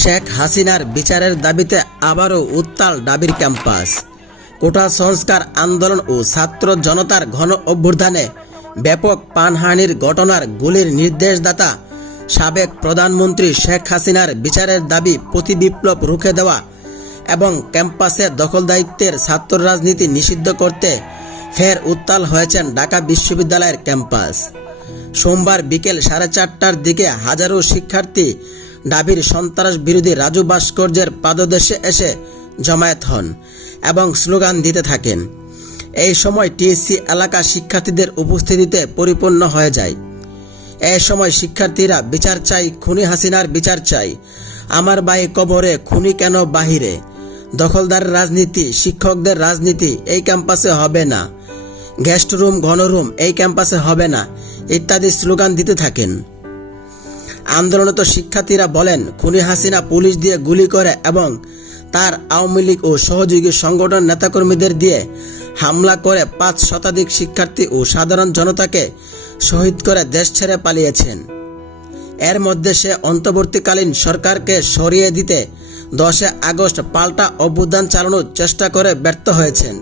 শেখ হাসিনার বিচারের দাবিতে আবারও উত্তাল ডাবির ক্যাম্পাস। কোটা সংস্কার আন্দোলন ও ছাত্র জনতার ঘন অভ্যুত্থানে ব্যাপক পানহানির ঘটনার গুলির নির্দেশদাতা সাবেক প্রধানমন্ত্রী শেখ হাসিনার বিচারের দাবি প্রতি বিপ্লব রুখে দেওয়া এবং ক্যাম্পাসে দখলদারিত্বের ছাত্র রাজনীতি নিষিদ্ধ করতে ফের উত্তাল হয়েছেন ঢাকা বিশ্ববিদ্যালয়ের ক্যাম্পাস। সোমবার বিকেল সাড়ে চারটার দিকে হাজারো শিক্ষার্থী ডাবির সন্ত্রাস বিরোধী রাজু ভাস্কর্যের পাদদেশে এসে জমায়েত হন এবং স্লোগান দিতে থাকেন। এই সময় টিএসসি এলাকা শিক্ষার্থীদের উপস্থিতিতে পরিপূর্ণ হয়ে যায়। এই সময় শিক্ষার্থীরা বিচার চাই, খুনি হাসিনার বিচার চাই। আমার বাই কবরে খুনি কেন বাহিরে? দখলদার রাজনীতি, শিক্ষকদের রাজনীতি এই ক্যাম্পাসে হবে না। গেস্ট রুম, ঘনরুম এই ক্যাম্পাসে হবে না, ইত্যাদি স্লোগান দিতে থাকেন। আন্দোলনত শিক্ষার্থীরা বলেন, খুনি হাসিনা পুলিশ দিয়ে গুলি করে এবং তার আওয়ামী লীগ ও সহযোগী সংগঠন নেতাকর্মীদের দিয়ে হামলা করে পাঁচ শতাধিক শিক্ষার্থী ও সাধারণ জনতাকে শহীদ করে দেশ ছেড়ে পালিয়েছেন। এর মধ্যে সে অন্তর্বর্তীকালীন সরকারকে সরিয়ে দিতে দশে আগস্ট পাল্টা অভ্যুত্থান চালানোর চেষ্টা করে ব্যর্থ হয়েছেন।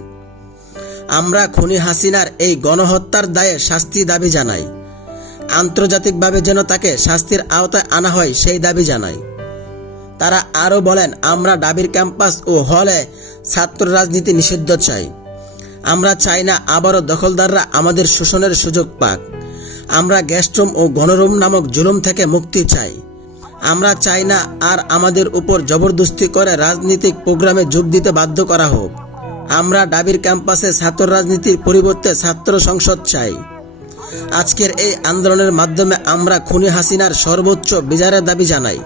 আমরা খুনি হাসিনার এই গণহত্যার দায়ে শাস্তি দাবি জানাই। আন্তর্জাতিকভাবে যেন তাকে শাস্তির আওতায় আনা হয়, সেই দাবি জানায়। তারা আরও বলেন, আমরা ডাবির ক্যাম্পাস ও হলে ছাত্র রাজনীতি নিষিদ্ধ চাই। আমরা চাই না আবারও দখলদাররা আমাদের শোষণের সুযোগ পাক। আমরা গ্যাস্ট্রুম ও গণরুম নামক জুলুম থেকে মুক্তি চাই। আমরা চাই না আর আমাদের উপর জবরদস্তি করে রাজনৈতিক প্রোগ্রামে যোগ দিতে বাধ্য করা হোক। আমরা ডাবির ক্যাম্পাসে ছাত্র রাজনীতির পরিবর্তে ছাত্র সংসদ চাই। আজকের এই আন্দোলনের মাধ্যমে আমরা খুনি হাসিনার সর্বোচ্চ বিচারের দাবি জানাই।